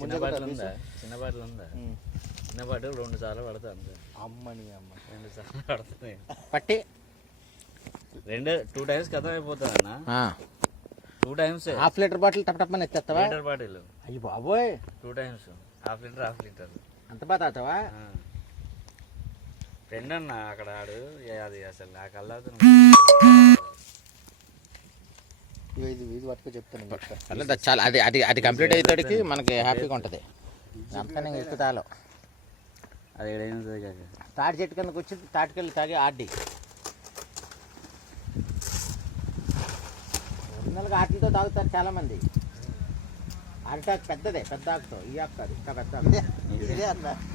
చిన్న బాటిల్ ఉందా? చిన్న బాటిల్ ఉందా? చిన్న బాటిల్ 2 సార్లు పడతా అంతే. అమ్మని అమ్మ 2 సార్లు పడుతుంది పట్టి 2 టైమ్స్ కథం అయిపోతుంది అన్న. 2 టైమ్స్ హాఫ్ లీటర్ బాటిల్ టపటప్పని ఎత్తేస్తావా? లీటర్ బాటిల్ అయ్యి బాబోయ్ 2 టైమ్స్ హాఫ్ లీటర్ అంత బాగా తాగుతావా? ఫ్రెండ్ అన్న అక్కడ ఆడు అది అసలు ఆ కల్లాతో ఇది పట్టుకో చెప్తాను. చాలా అది అది అది కంప్లీట్ అయ్యేటికి మనకి హ్యాపీగా ఉంటుంది. అంతనే ఎక్కువ తాలో అది ఏడైతుంది కాక తాటి చెట్టు కిందకు వచ్చి తాటికెళ్ళి తాగి ఆడి ఒరిజినల్గా ఆటలతో తాగుతారు చాలామంది. అరిటాకు పెద్దదే, పెద్ద ఆకుతో. ఈ ఆకు కాదు, ఇంకా పెద్ద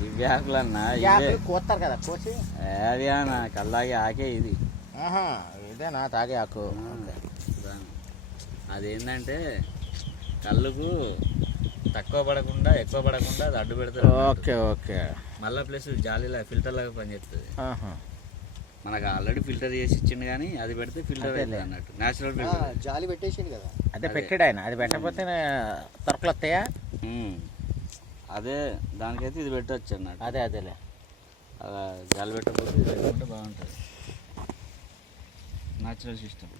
ఇవి ఆకులు అన్న కోస్తారు కదా, కోసి అది అన్న కల్లాగే ఆకే ఇది. ఇదేనా తాగే ఆకు? అదేంటంటే కళ్ళుకు తక్కువ పడకుండా ఎక్కువ పడకుండా అది అడ్డు పెడతారు. Okay okay. మళ్ళీ ప్లస్ జాలీలా ఫిల్టర్ లాగా పనిచేస్తుంది. మనకు ఆల్రెడీ ఫిల్టర్ చేసి ఇచ్చిండు కానీ అది పెడితే ఫిల్టర్ అవుతుంది అన్నట్టు. న్యాచురల్ ఫిల్టర్ జాలి పెట్టేసిండు కదా. అదే పెట్టాడు ఆయన. అది పెట్టకపోతే తొరకలు వస్తాయా? అదే దానికైతే ఇది పెట్టవచ్చు అన్నట్టు. అదేలే అలా జాలి పెట్టకపోతే ఇది పెట్టుకుంటే బాగుంటుంది. Natural system.